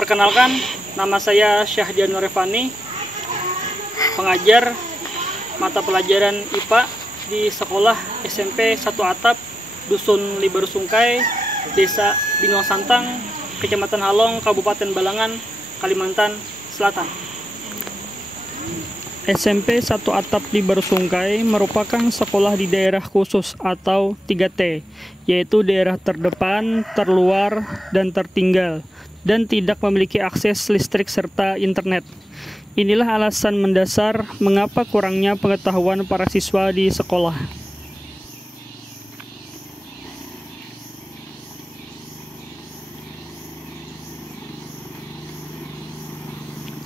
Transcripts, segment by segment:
Perkenalkan, nama saya Syahdian Nurefani, pengajar mata pelajaran IPA di sekolah SMP 1 Atap, Dusun Libersungkai, Desa Binong Santang, Kecamatan Halong, Kabupaten Balangan, Kalimantan Selatan. SMP 1 Atap Libersungkai merupakan sekolah di daerah khusus atau 3T, yaitu daerah terdepan, terluar, dan tertinggal, dan tidak memiliki akses listrik serta internet. Inilah alasan mendasar mengapa kurangnya pengetahuan para siswa di sekolah.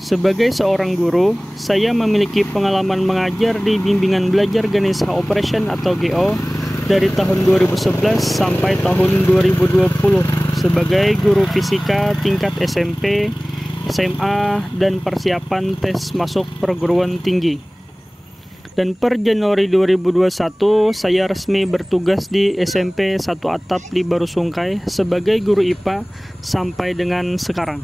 Sebagai seorang guru, saya memiliki pengalaman mengajar di bimbingan belajar Ganesha Operation atau GO dari tahun 2011 sampai tahun 2020 sebagai guru fisika tingkat SMP, SMA, dan persiapan tes masuk perguruan tinggi. Dan per Januari 2021, saya resmi bertugas di SMP 1 Atap Libersungkai sebagai guru IPA sampai dengan sekarang.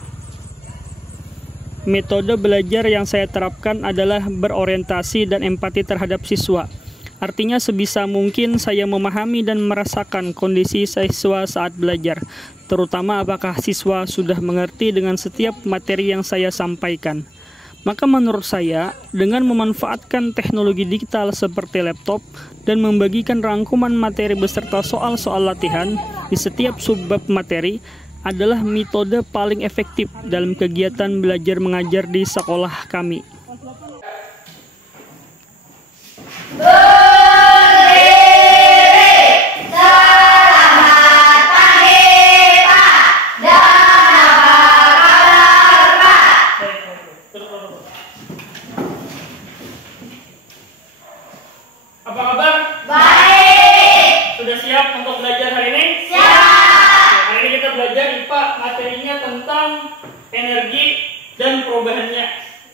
Metode belajar yang saya terapkan adalah berorientasi dan empati terhadap siswa. Artinya sebisa mungkin saya memahami dan merasakan kondisi siswa saat belajar, terutama apakah siswa sudah mengerti dengan setiap materi yang saya sampaikan. Maka menurut saya, dengan memanfaatkan teknologi digital seperti laptop dan membagikan rangkuman materi beserta soal-soal latihan di setiap subbab materi adalah metode paling efektif dalam kegiatan belajar mengajar di sekolah kami. Apa kabar? Baik. Sudah siap untuk belajar hari ini? Siap. Hari ini kita belajar IPA, materinya tentang energi dan perubahannya.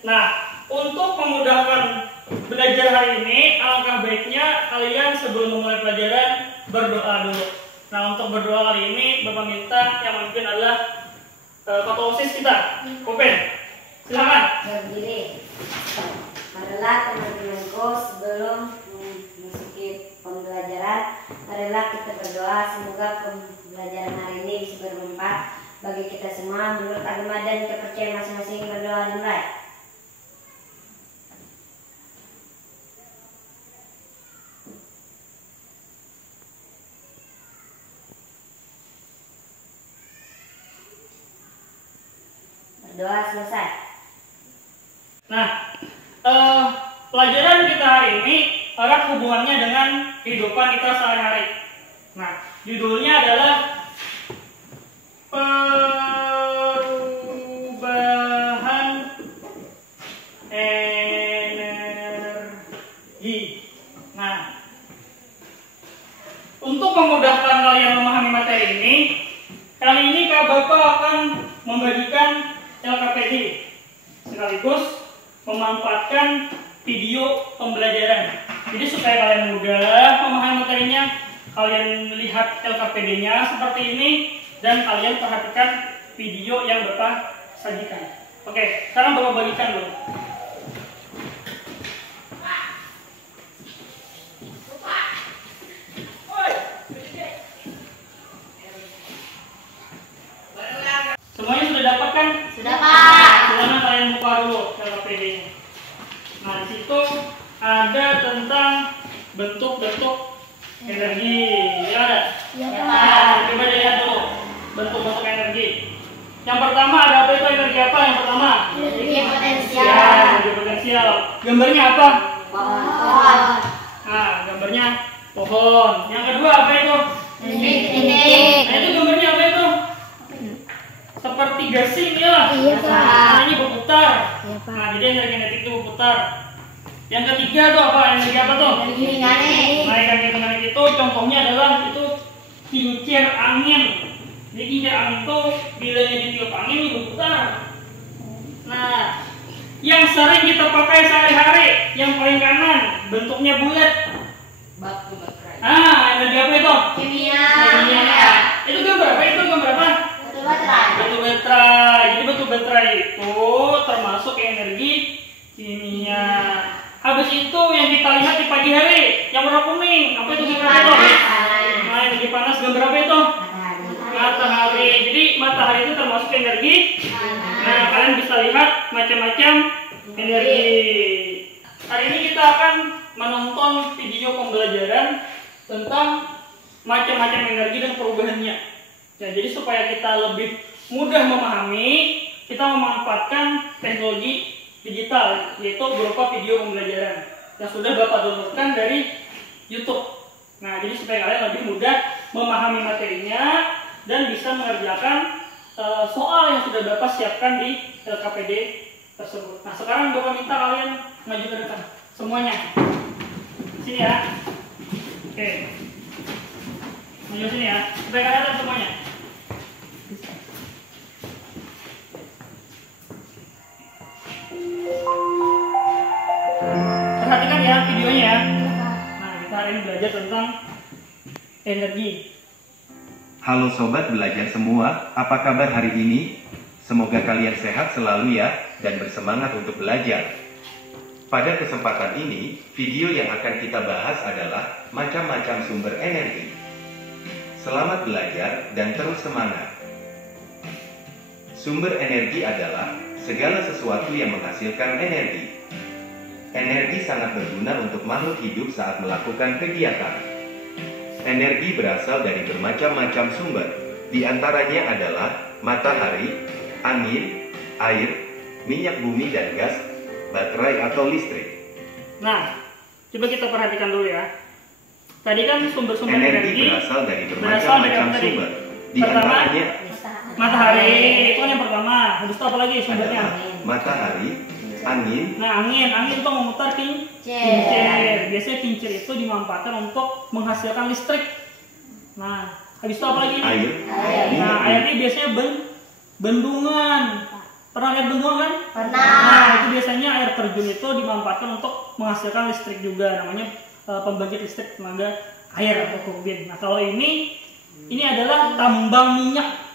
Nah, untuk memudahkan belajar hari ini, alangkah baiknya kalian sebelum memulai pelajaran berdoa dulu. Nah, untuk berdoa kali ini, Bapak minta yang memimpin adalah Ketua OSIS kita, Kopen. Silakan. Berdiri. Marilah teman-temanku, sebelum memasuki pembelajaran, marilah kita berdoa semoga pembelajaran hari ini bisa bermanfaat bagi kita semua menurut agama dan kepercayaan masing-masing. Berdoa dimulai. Berdoa selesai. Nah, pelajaran kita hari ini erat hubungannya dengan kehidupan kita sehari-hari. Nah, judulnya adalah perubahan energi. Nah, untuk memudahkan kalian memahami materi ini, kali ini Kak Bapak akan membagikan LKPD sekaligus memanfaatkan video pembelajaran. Jadi supaya kalian mudah memahami materinya, kalian lihat LKPD-nya seperti ini dan kalian perhatikan video yang Bapak sajikan. Oke, sekarang Bapak bagikan dulu. Semuanya sudah dapat kan? Sudah, Pak. Silakan kalian buka dulu LKPD-nya. Nah, di situ ada tentang bentuk-bentuk energi. Ya ada? Ya, Pak. Nah, coba dilihat dulu bentuk-bentuk energi. Yang pertama ada apa itu energi apa? Yang pertama? Energi potensial. Ya, energi potensial. Gambarnya apa? Pohon. Nah, gambarnya pohon. Yang kedua apa itu? Listrik. Nah, itu gambarnya apa itu? Seperti gasing ya. Iya, Pak. Nah, ini berputar. Iya, Pak. Nah, jadi energi kinetik itu berputar. Yang ketiga tuh apa? Energi apa tuh? Energi mekanik. Nah, energi mekanik itu contohnya adalah itu kincir angin. Jadi kincir angin itu bila ditiup angin itu berputar. Nah, yang sering kita pakai sehari-hari, yang paling kanan bentuknya bulat. Batu baterai. Ah, energi apa itu? Kimia. Kimia. Itu gambar apa? Itu gambar apa? Batu baterai. Batu baterai. Jadi batu baterai itu termasuk energi kimia. Habis itu yang kita lihat di pagi hari, yang warna kuning, apa itu gambar itu? Nah, energi panas gambar apa itu? Matahari. Jadi matahari itu termasuk energi. Nah, kalian bisa lihat macam-macam energi. Hari ini kita akan menonton video pembelajaran tentang macam-macam energi dan perubahannya. Ya, jadi supaya kita lebih mudah memahami, kita memanfaatkan teknologi digital, yaitu berupa video pembelajaran yang sudah Bapak downloadkan dari YouTube. Nah, jadi supaya kalian lebih mudah memahami materinya dan bisa mengerjakan soal yang sudah Bapak siapkan di LKPD tersebut. Nah, sekarang Bapak minta kalian maju ke depan semuanya. Sini ya. Oke. Maju sini ya, supaya kalian lihat semuanya. Perhatikan ya videonya ya. Nah, kita hari ini belajar tentang energi. Halo sobat belajar semua, apa kabar hari ini? Semoga kalian sehat selalu ya, dan bersemangat untuk belajar. Pada kesempatan ini, video yang akan kita bahas adalah macam-macam sumber energi. Selamat belajar dan terus semangat. Sumber energi adalah segala sesuatu yang menghasilkan energi. Energi sangat berguna untuk makhluk hidup saat melakukan kegiatan. Energi berasal dari bermacam-macam sumber, di antaranya adalah matahari, angin, air, minyak bumi dan gas, baterai atau listrik. Nah, coba kita perhatikan dulu ya. Tadi kan sumber-sumber Energi berasal dari bermacam-macam sumber, di antaranya matahari, itu kan yang pertama. Habis itu apa lagi sumbernya? matahari, angin. Nah, angin itu memutar kincir. Biasanya kincir itu dimanfaatkan untuk menghasilkan listrik. Nah, habis itu apa lagi? Air. Nah, air ini biasanya bendungan. Pernah lihat bendungan kan? Pernah. Nah, itu biasanya air terjun itu dimanfaatkan untuk menghasilkan listrik juga. Namanya pembangkit listrik tenaga air atau turbin. Nah, kalau ini adalah tambang minyak.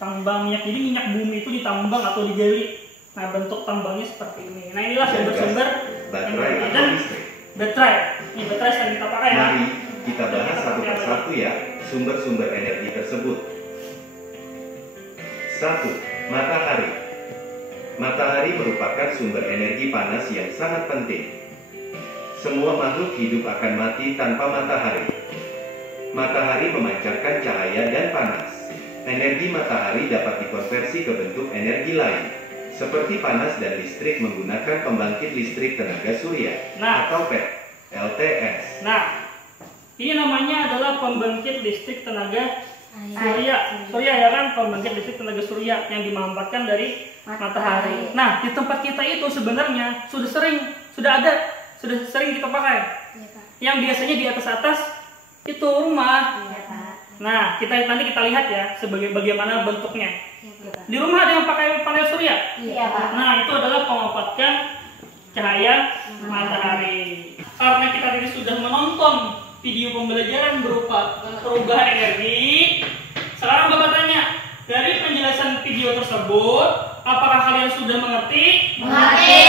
Tambang minyak. Jadi minyak bumi itu ditambang atau digali. Nah, bentuk tambangnya seperti ini. Nah, inilah sumber-sumber baterai atau dan listrik. baterai. Ini baterai yang kita pakai ya. Mari kita bahas satu persatu ya, sumber-sumber energi tersebut. 1. Matahari. Matahari merupakan sumber energi panas yang sangat penting. Semua makhluk hidup akan mati tanpa matahari. Matahari memancarkan cahaya dan panas. Energi matahari dapat dikonversi ke bentuk energi lain, seperti panas dan listrik menggunakan pembangkit listrik tenaga surya atau PLTS. Nah, ini namanya adalah pembangkit listrik tenaga surya. Surya ya kan, pembangkit listrik tenaga surya yang dimanfaatkan dari matahari. Nah, di tempat kita itu sebenarnya sudah sering kita pakai. Yang biasanya di atas itu rumah. Nah, nanti kita lihat ya bagaimana bentuknya. Di rumah ada yang pakai panel surya. Nah, itu adalah memanfaatkan cahaya matahari. Karena kita tadi sudah menonton video pembelajaran berupa perubahan energi, sekarang Bapak tanya, dari penjelasan video tersebut, apakah kalian sudah mengerti? Mengerti.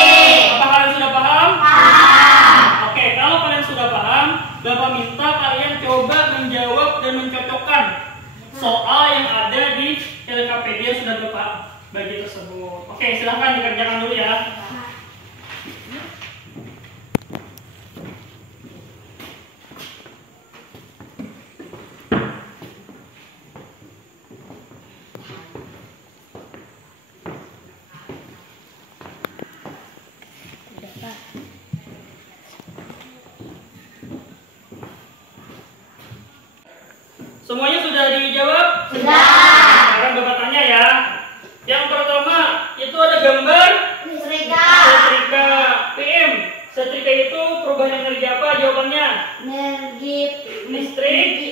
Apakah kalian sudah paham? Paham. Oke, kalau kalian sudah paham, Bapak minta kalian coba menjawab dan mencocokkan soal yang ada di LKPD yang sudah Bapak bagi tersebut. Oke, silahkan dikerjakan dulu ya. Semuanya sudah dijawab? Sudah. Sekarang Bapak tanya ya. Yang pertama, itu ada gambar setrika PM. Setrika itu perubahan energi apa jawabannya? Energi Listrik.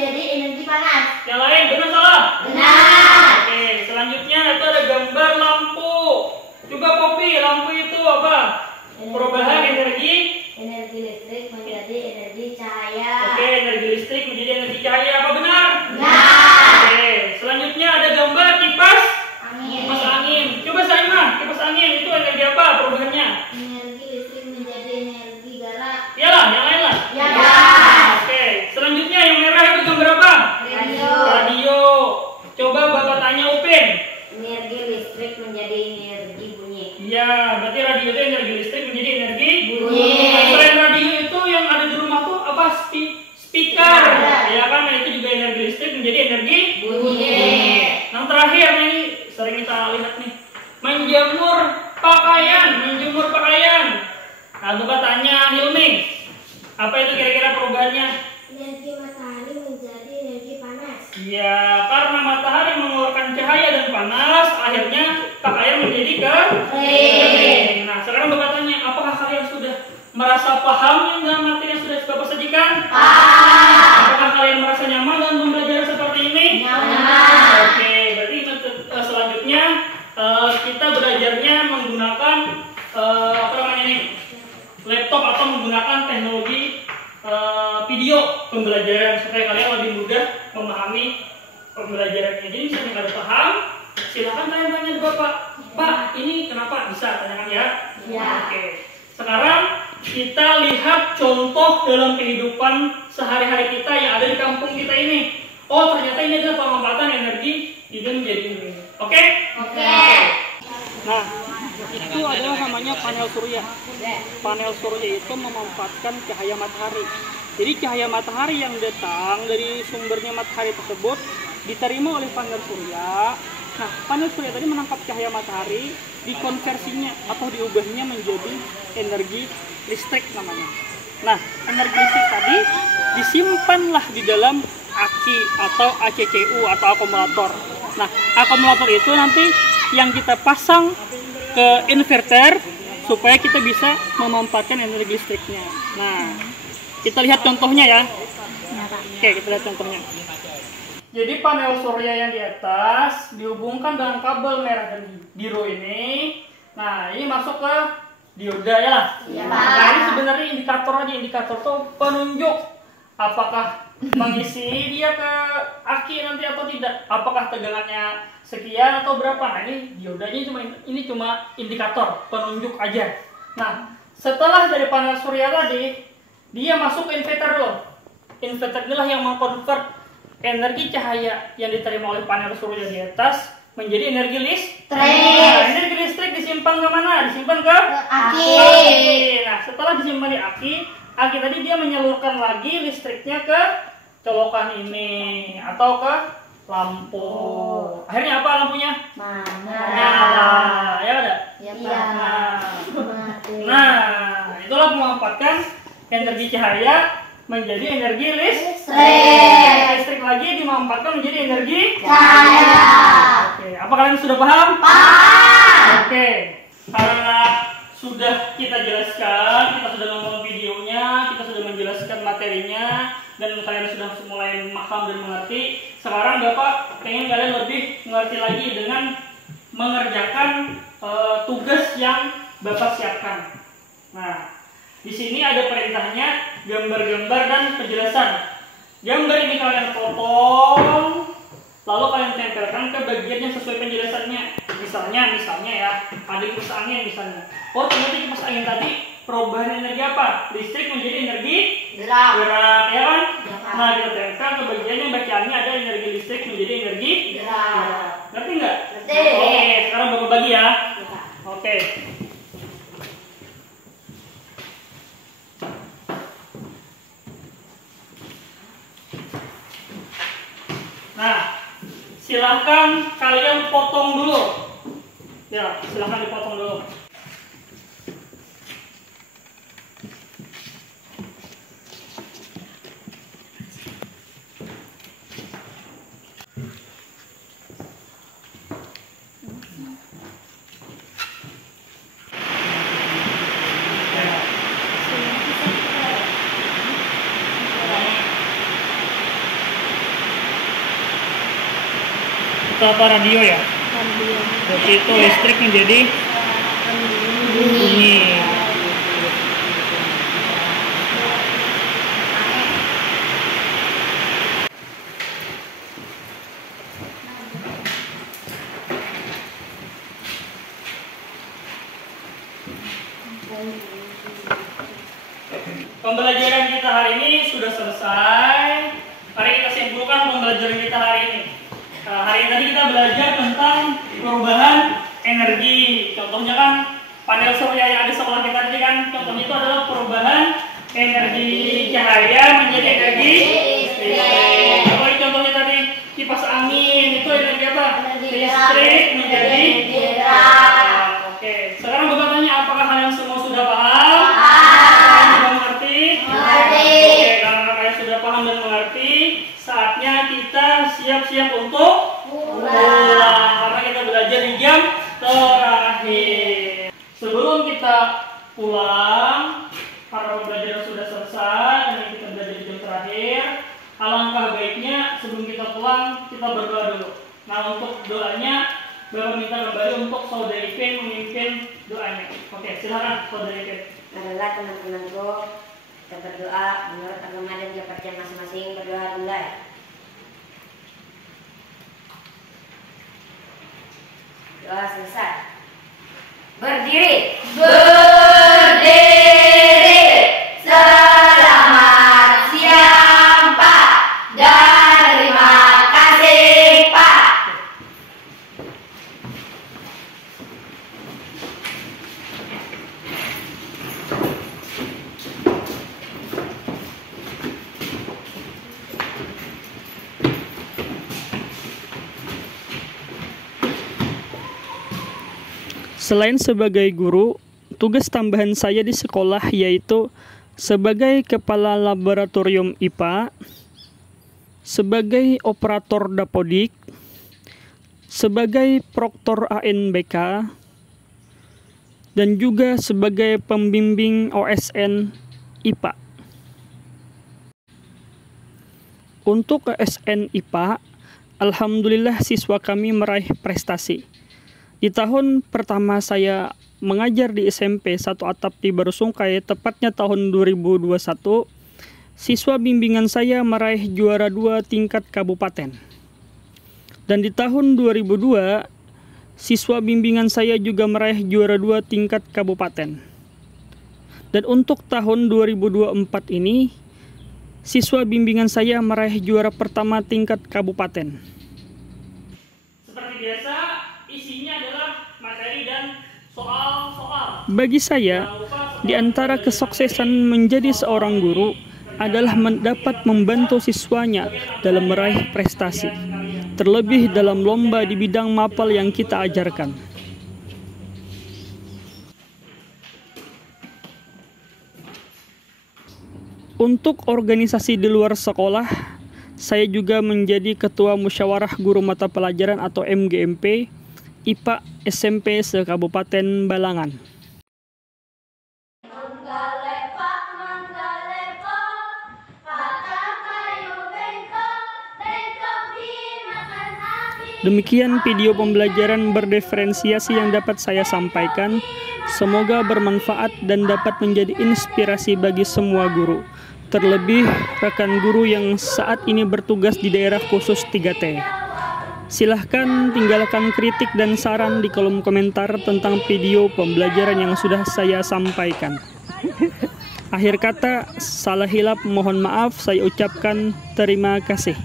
menjadi energi panas. Yang lain benar salah? Benar. Oke, selanjutnya itu ada gambar lampu. Coba copy, lampu itu apa? Perubahan energi. Energi listrik menjadi energi cahaya. Oke, energi listrik menjadi energi cahaya, apa benar? Benar. Oke, selanjutnya ada gambar kipas Angin. angin. perubahannya? Energi listrik menjadi energi gerak. Iyalah, yang lain lah. Ya. Oke, selanjutnya yang merah itu gambar apa? Radio. Radio. Coba Bapak tanya Upin. Energi listrik menjadi energi bunyi. Iya, berarti radio itu energi listrik menjadi energi Bunyi. Nah, selain radio itu yang ada di rumah tuh apa? Speaker. Ya kan, nah, itu juga energi listrik menjadi energi Bunyi. Yang terakhir ini sering kita lihat nih, menjemur pakaian. Nah, coba tanya Hilmi, apa itu kira-kira perubahannya? Energi matahari menjadi energi panas. Ya, karena matahari mengeluarkan cahaya dan panas, akhirnya pakaian menjadi kering. Nah, sekarang Bapak tanya, apakah kalian sudah merasa paham dengan materi yang sudah Bapak sajikan? Apakah kalian merasa nyaman dengan pembelajaran seperti ini? Nyaman. Oke, berarti selanjutnya kita belajarnya menggunakan apa namanya ini? Laptop atau menggunakan teknologi video pembelajaran supaya kalian lebih mudah memahami pembelajarannya. Jadi misalnya nggak ada paham, silakan kalian tanya ke Bapak, Pak, ini kenapa? Bisa tanyakan ya. Ya. Oke. Sekarang kita lihat contoh dalam kehidupan sehari-hari kita yang ada di kampung kita ini. Oh, ternyata ini adalah pemanfaatan energi hidung menjadi ini. Oke? Oke. Nah, itu adalah namanya panel surya. Panel surya itu memanfaatkan cahaya matahari. Jadi cahaya matahari yang datang dari sumbernya matahari tersebut diterima oleh panel surya. Nah, panel surya tadi menangkap cahaya matahari, dikonversinya atau diubahnya menjadi energi listrik namanya. Nah, energi listrik tadi disimpanlah di dalam aki atau ACCU atau akumulator. Nah, akumulator itu nanti yang kita pasang ke inverter supaya kita bisa memanfaatkan energi listriknya. Nah, kita lihat contohnya ya. Oke, kita lihat contohnya. Jadi panel surya yang di atas dihubungkan dengan kabel merah dan biru ini. Nah, ini masuk ke dioda ya. Nah, ini sebenarnya indikator aja. Indikator tuh penunjuk apakah mengisi dia ke aki nanti atau tidak. Apakah tegangannya sekian atau berapa. Nah, ini diodanya cuma indikator penunjuk aja. Nah, setelah dari panel surya tadi, dia masuk ke inverter loh. Inverter inilah yang mengkonvert energi cahaya yang diterima oleh panel surya di atas menjadi energi listrik. Nah, energi listrik disimpan ke mana? Disimpan ke Aki. Nah, setelah disimpan di aki tadi dia menyalurkan lagi listriknya ke colokan ini atau ke lampu. Akhirnya apa lampunya? Nyala. Ya ada? Iya. Nah, itulah memanfaatkan energi cahaya menjadi energi listrik lagi dimanfaatkan menjadi energi Cahaya. Oke, apa kalian sudah paham? Paham. Oke, karena sudah kita jelaskan, kita sudah nonton videonya, kita sudah menjelaskan materinya, dan kalian sudah mulai paham dan mengerti. Sekarang Bapak pengen kalian lebih mengerti lagi dengan mengerjakan tugas yang Bapak siapkan. Nah, di sini ada perintahnya, gambar-gambar dan penjelasan. Gambar ini kalian potong, lalu kalian tempelkan ke bagian yang sesuai penjelasannya. Misalnya ya, ada kipas angin misalnya. Oh, ternyata kipas angin tadi perubahan energi apa? Listrik menjadi energi gerak, ya kan? Nah, kita tempel ke bagian yang bacaannya ada energi listrik menjadi energi gerak. Ngerti nggak? Ngerti. Oke, sekarang Bapak bagi ya. Oke. Nah, silahkan kalian potong dulu. Ya, silahkan dipotong dulu. Itu apa, radio ya? Berarti itu listrik menjadi bunyi. pembelajaran kita hari ini sudah selesai. Mari kita simpulkan pembelajaran kita hari ini. Hari ini tadi kita belajar tentang perubahan energi. Contohnya kan panel surya yang ada di sekolah kita tadi kan, contohnya itu adalah perubahan energi cahaya menjadi energi listrik. Contohnya tadi kipas angin, itu energi apa? Listrik menjadi oke. Sekarang Bapak tanya, apakah kalian semua sudah paham? Kalian sudah mengerti? Oke, karena kalian sudah paham dan mengerti, saatnya kita siap-siap untuk pulang, karena kita belajar di jam terakhir. Sebelum kita pulang, para pembelajaran sudah selesai dan kita belajar di jam terakhir. Alangkah baiknya sebelum kita pulang kita berdoa dulu. Nah, untuk doanya Bapak minta kembali untuk Saudari Ipin memimpin doanya. Oke, silakan Saudari Ipin. Marilah teman-temanku, kita berdoa menurut agama dan kepercayaan masing-masing. Berdoa dulu ya. Doa selesai. Berdiri. Berdiri. Selamat siang, Pak. Dan terima kasih, Pak. Selain sebagai guru, tugas tambahan saya di sekolah yaitu sebagai kepala laboratorium IPA, sebagai operator dapodik, sebagai proktor ANBK, dan juga sebagai pembimbing OSN IPA. Untuk OSN IPA, alhamdulillah siswa kami meraih prestasi. Di tahun pertama saya mengajar di SMP 1 Atap di Barusungkai, tepatnya tahun 2021, siswa bimbingan saya meraih juara 2 tingkat kabupaten. Dan di tahun 2002, siswa bimbingan saya juga meraih juara 2 tingkat kabupaten. Dan untuk tahun 2024 ini, siswa bimbingan saya meraih juara pertama tingkat kabupaten. Seperti biasa, isinya adalah materi dan soal-soal. Bagi saya, di antara kesuksesan menjadi seorang guru adalah dapat membantu siswanya dalam meraih prestasi, terlebih dalam lomba di bidang mapel yang kita ajarkan. Untuk organisasi di luar sekolah, saya juga menjadi Ketua Musyawarah Guru Mata Pelajaran atau MGMP IPA SMP se-Kabupaten Balangan. Demikian video pembelajaran berdiferensiasi yang dapat saya sampaikan. Semoga bermanfaat dan dapat menjadi inspirasi bagi semua guru, terlebih rekan guru yang saat ini bertugas di daerah khusus 3T. Silahkan tinggalkan kritik dan saran di kolom komentar tentang video pembelajaran yang sudah saya sampaikan. Akhir kata, salah hilap mohon maaf, saya ucapkan terima kasih.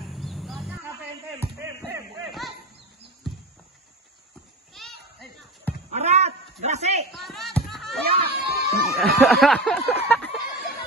Arat, berasik. Ya.